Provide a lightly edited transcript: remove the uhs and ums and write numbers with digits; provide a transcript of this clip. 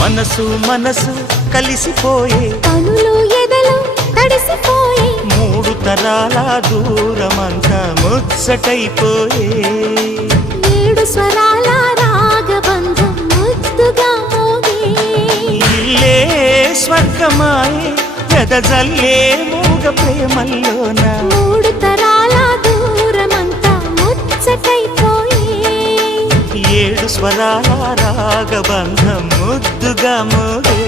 మనసు మనసు కలిసిపోయే కనులు ఎదలు తడిసిపోయే మూడు తరాల దూరమంతా ముచ్చటైపోయే ఏడు స్వరాల రాగబంధం ముద్దుగా మోగే ఇల్లే స్వర్గమాయే ఎదజల్లే మూగ ప్రేమల్లోన మూడు తరాల దూరమంతా ముచ్చటైపోయే ఏడు స్వరాల రాగబంధం ముద్దుగా మోగే